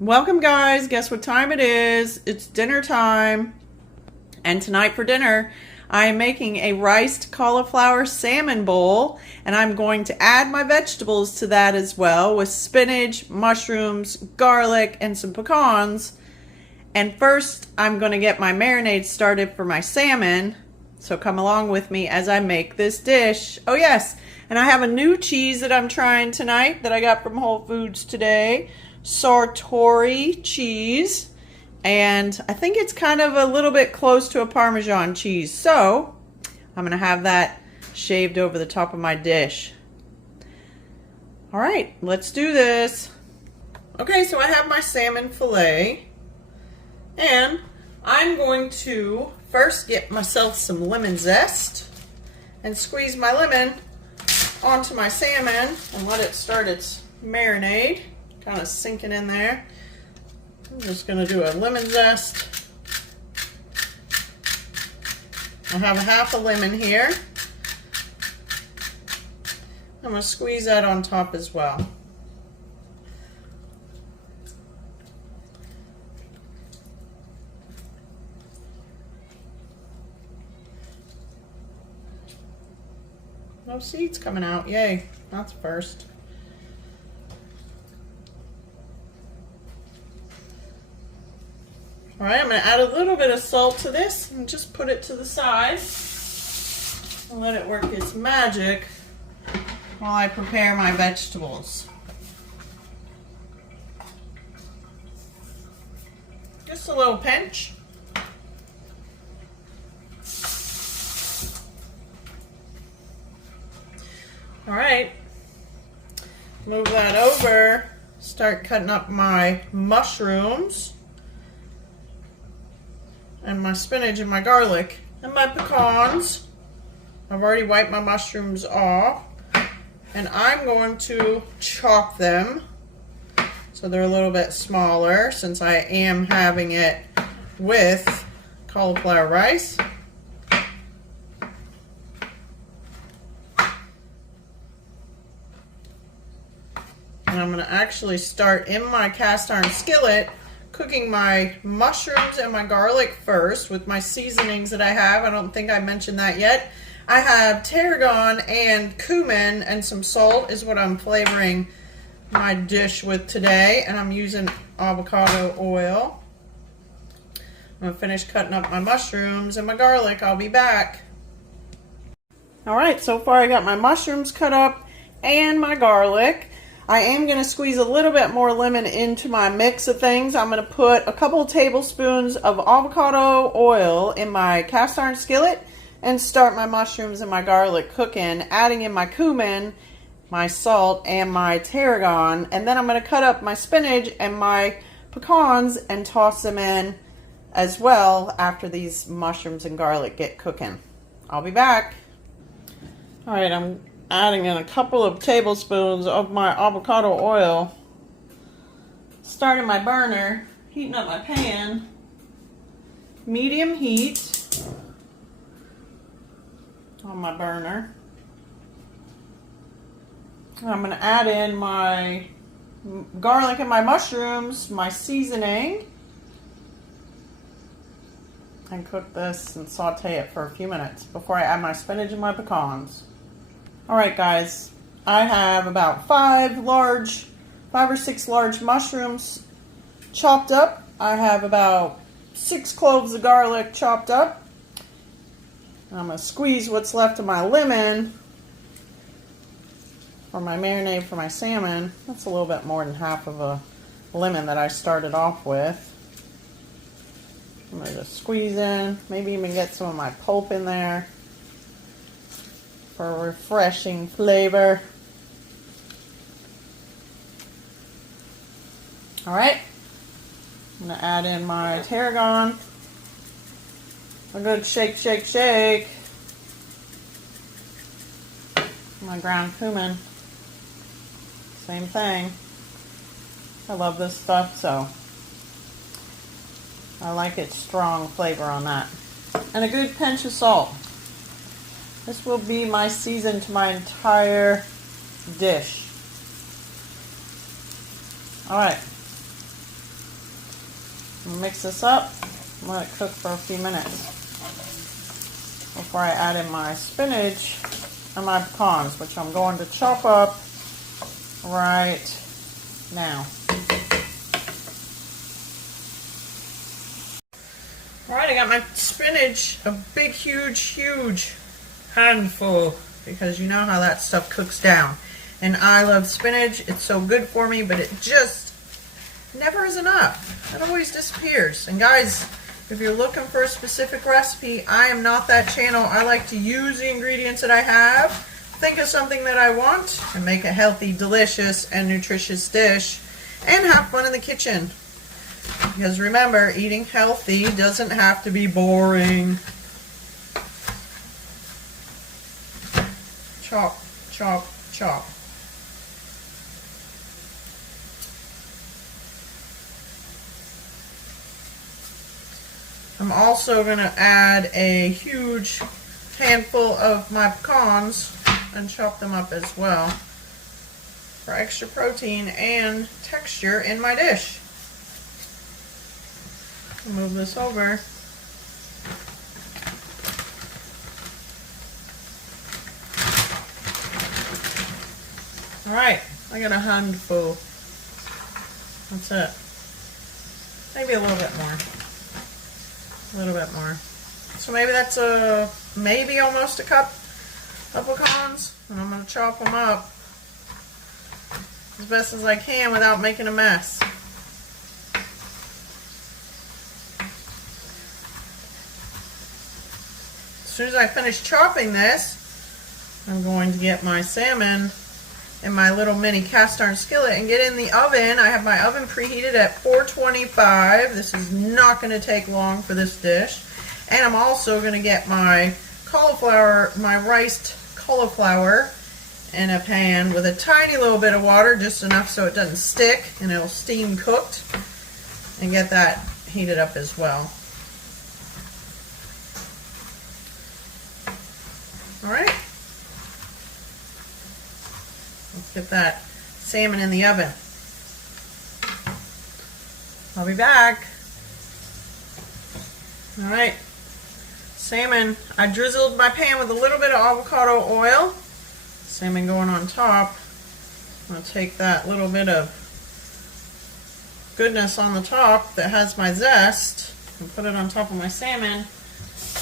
Welcome guys, guess what time it is? It's dinner time. And tonight for dinner, I am making a riced cauliflower salmon bowl, and I'm going to add my vegetables to that as well with spinach, mushrooms, garlic, and some pecans. And first, I'm going to get my marinade started for my salmon. So come along with me as I make this dish. Oh yes, and I have a new cheese that I'm trying tonight that I got from Whole Foods today. Sautéed cheese, and I think it's kind of a little bit close to a Parmesan cheese, so I'm gonna have that shaved over the top of my dish. All right, let's do this. Okay, so I have my salmon fillet, and I'm going to first get myself some lemon zest and squeeze my lemon onto my salmon and let it start its marinade. Kind of sinking in there. I'm just going to do a lemon zest. I have a half a lemon here. I'm going to squeeze that on top as well. No seeds coming out. Yay. That's first. All right, I'm going to add a little bit of salt to this and just put it to the side and let it work its magic while I prepare my vegetables. Just a little pinch. All right, move that over, start cutting up my mushrooms and my spinach and my garlic and my pecans. I've already wiped my mushrooms off, and I'm going to chop them so they're a little bit smaller since I am having it with cauliflower rice. And I'm going to actually start in my cast iron skillet cooking my mushrooms and my garlic first with my seasonings that I have. I don't think I mentioned that yet. I have tarragon and cumin, and some salt is what I'm flavoring my dish with today. And I'm using avocado oil. I'm going to finish cutting up my mushrooms and my garlic. I'll be back. Alright, so far I got my mushrooms cut up and my garlic. I am going to squeeze a little bit more lemon into my mix of things. I'm going to put a couple tablespoons of avocado oil in my cast iron skillet and start my mushrooms and my garlic cooking, adding in my cumin, my salt, and my tarragon. And then I'm going to cut up my spinach and my pecans and toss them in as well after these mushrooms and garlic get cooking. I'll be back. All right, I'm adding in a couple of tablespoons of my avocado oil, starting my burner, heating up my pan, medium heat on my burner. I'm going to add in my garlic and my mushrooms, my seasoning, and cook this and saute it for a few minutes before I add my spinach and my pecans. Alright guys, I have about 5 or 6 large mushrooms chopped up. I have about 6 cloves of garlic chopped up. I'm going to squeeze what's left of my lemon for my marinade for my salmon. That's a little bit more than half of a lemon that I started off with. I'm going to just squeeze in, maybe even get some of my pulp in there for a refreshing flavor. Alright, I'm going to add in my tarragon. A good shake, shake, shake. My ground cumin. Same thing. I love this stuff, so I like its strong flavor on that. And a good pinch of salt. This will be my season to my entire dish. Alright, Mix this up and let it cook for a few minutes before I add in my spinach and my pecans, which I'm going to chop up right now. Alright, I got my spinach, a big, huge handful, because you know how that stuff cooks down. And I love spinach, it's so good for me, but it just never is enough. It always disappears. And guys, if you're looking for a specific recipe, I am not that channel. I like to use the ingredients that I have, think of something that I want, and make a healthy, delicious, and nutritious dish, and have fun in the kitchen. Because remember, eating healthy doesn't have to be boring. Chop, chop, chop. I'm also going to add a huge handful of my pecans and chop them up as well for extra protein and texture in my dish. I'll move this over. Alright, I got a handful. That's it. Maybe a little bit more. A little bit more. So maybe that's maybe almost a cup of pecans. And I'm going to chop them up as best as I can without making a mess. As soon as I finish chopping this, I'm going to get my salmon in my little mini cast iron skillet and get in the oven. I have my oven preheated at 425. This is not going to take long for this dish. And I'm also going to get my cauliflower, my riced cauliflower, in a pan with a tiny little bit of water, just enough so it doesn't stick and it'll steam cooked, and get that heated up as well. Alright, let's get that salmon in the oven. I'll be back. Alright, salmon, I drizzled my pan with a little bit of avocado oil. Salmon going on top. I'm going to take that little bit of goodness on the top that has my zest and put it on top of my salmon.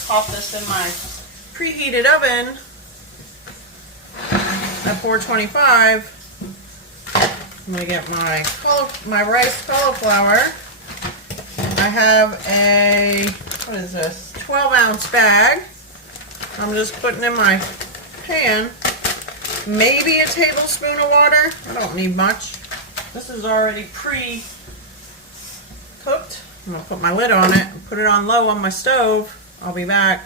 Pop this in my preheated oven at 425. I'm going to get my riced cauliflower. I have a, what is this, 12-ounce bag. I'm just putting in my pan maybe a tablespoon of water. I don't need much. This is already pre-cooked. I'm going to put my lid on it and put it on low on my stove. I'll be back.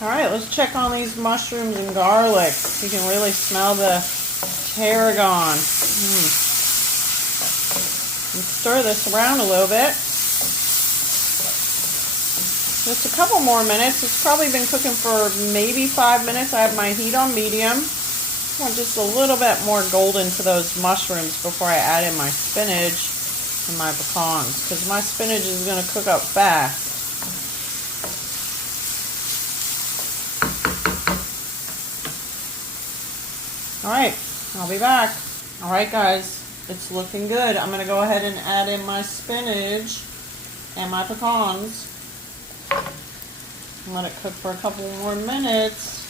Alright, let's check on these mushrooms and garlic. You can really smell the tarragon. And stir this around a little bit. Just a couple more minutes. It's probably been cooking for maybe 5 minutes. I have my heat on medium. I want just a little bit more golden to those mushrooms before I add in my spinach and my pecans, because my spinach is going to cook up fast. Alright, I'll be back. Alright guys, it's looking good. I'm going to go ahead and add in my spinach and my pecans. Let it cook for a couple more minutes.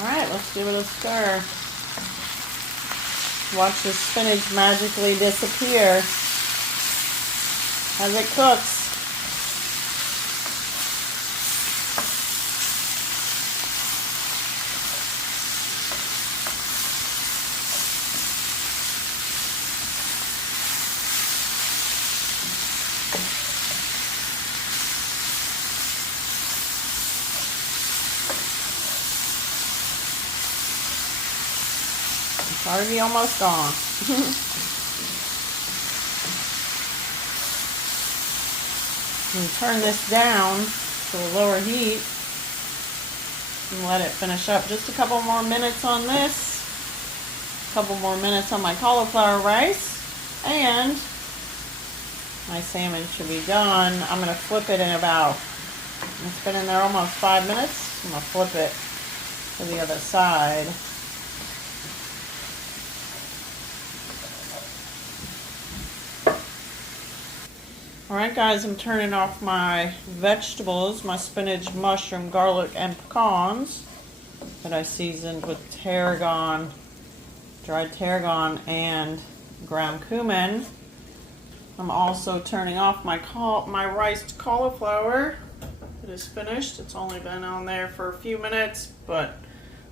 Alright, let's give it a stir. Watch the spinach magically disappear as it cooks. It's already almost gone. And turn this down to a lower heat and let it finish up. Just a couple more minutes on this, a couple more minutes on my cauliflower rice, and my salmon should be done. I'm going to flip it in about, it's been in there almost 5 minutes. I'm going to flip it to the other side. Alright guys, I'm turning off my vegetables, my spinach, mushroom, garlic, and pecans that I seasoned with tarragon, dried tarragon, and ground cumin. I'm also turning off my riced cauliflower. It is finished. It's only been on there for a few minutes, but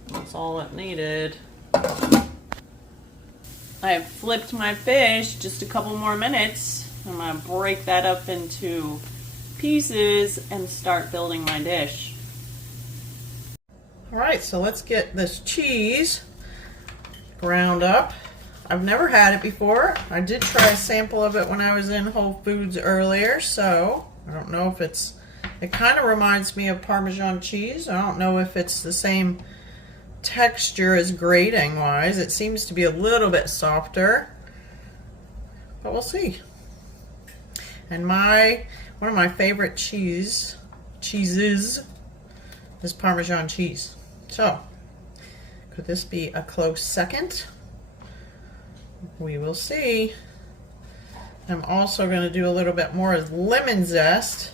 that's all it needed. I have flipped my fish, just a couple more minutes. I'm going to break that up into pieces and start building my dish. Alright, so let's get this cheese ground up. I've never had it before. I did try a sample of it when I was in Whole Foods earlier, so I don't know if it kind of reminds me of Parmesan cheese. I don't know if it's the same texture as grating wise. It seems to be a little bit softer, but we'll see. And one of my favorite cheeses is Parmesan cheese. So, could this be a close second? We will see. I'm also going to do a little bit more lemon zest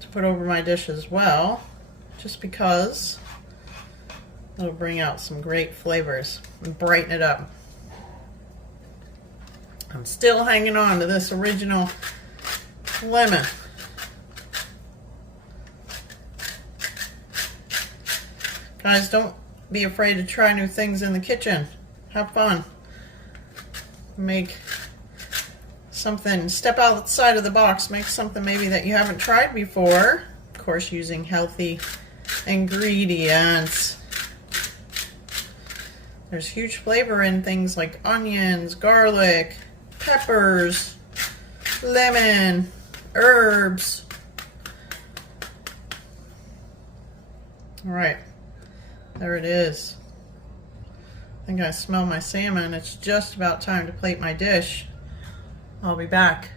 to put over my dish as well, just because it'll bring out some great flavors and brighten it up. I'm still hanging on to this original lemon. Guys, don't be afraid to try new things in the kitchen. Have fun. Make something, step outside of the box, make something maybe that you haven't tried before. Of course, using healthy ingredients. There's huge flavor in things like onions, garlic, peppers, lemon, herbs. All right, there it is. I think I smell my salmon. It's just about time to plate my dish. I'll be back.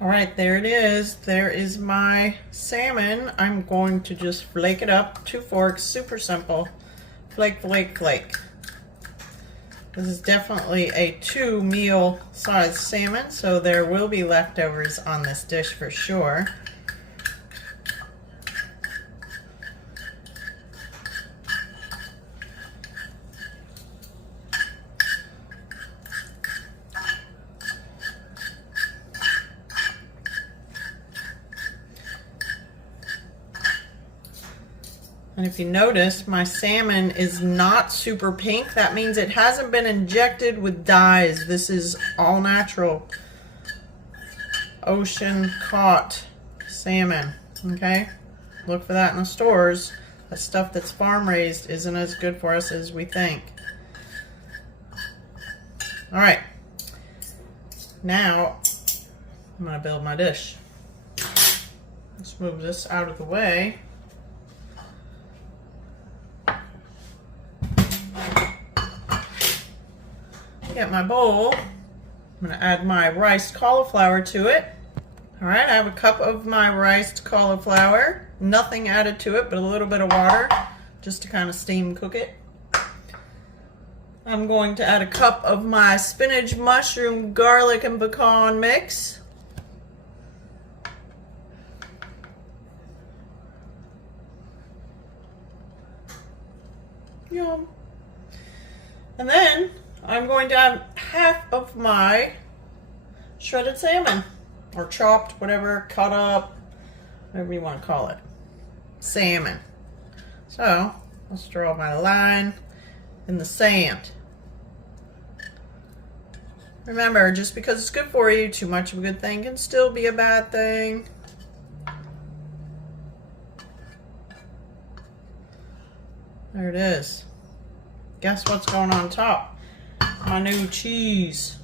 All right, there it is. There is my salmon. I'm going to just flake it up. 2 forks, super simple. Flake, flake, flake. This is definitely a 2 meal size salmon, so there will be leftovers on this dish for sure. And if you notice, my salmon is not super pink. That means it hasn't been injected with dyes. This is all natural, ocean caught salmon, okay? Look for that in the stores. That stuff that's farm raised isn't as good for us as we think. All right, now I'm gonna build my dish. Let's move this out of the way. Get my bowl. I'm going to add my riced cauliflower to it. All right, I have a cup of my riced cauliflower. Nothing added to it, but a little bit of water just to kind of steam cook it. I'm going to add a cup of my spinach, mushroom, garlic, and pecan mix. Yum. And then I'm going to add half of my shredded salmon, or chopped, whatever, cut up, whatever you want to call it. Salmon. So, let's draw my line in the sand. Remember, just because it's good for you, too much of a good thing can still be a bad thing. There it is. guess what's going on top? My new cheese.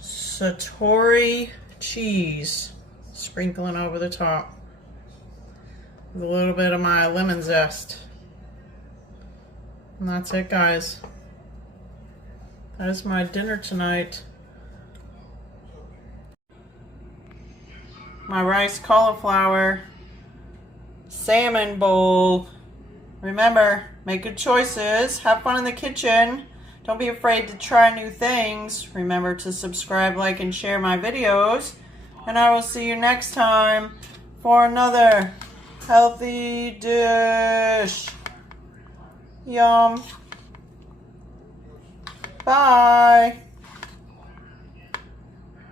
Sautéed cheese. Sprinkling over the top. With a little bit of my lemon zest. And that's it, guys. That is my dinner tonight. My rice cauliflower salmon bowl. Remember, make good choices. Have fun in the kitchen. Don't be afraid to try new things. Remember to subscribe, like, and share my videos. And I will see you next time for another healthy dish. Yum. Bye.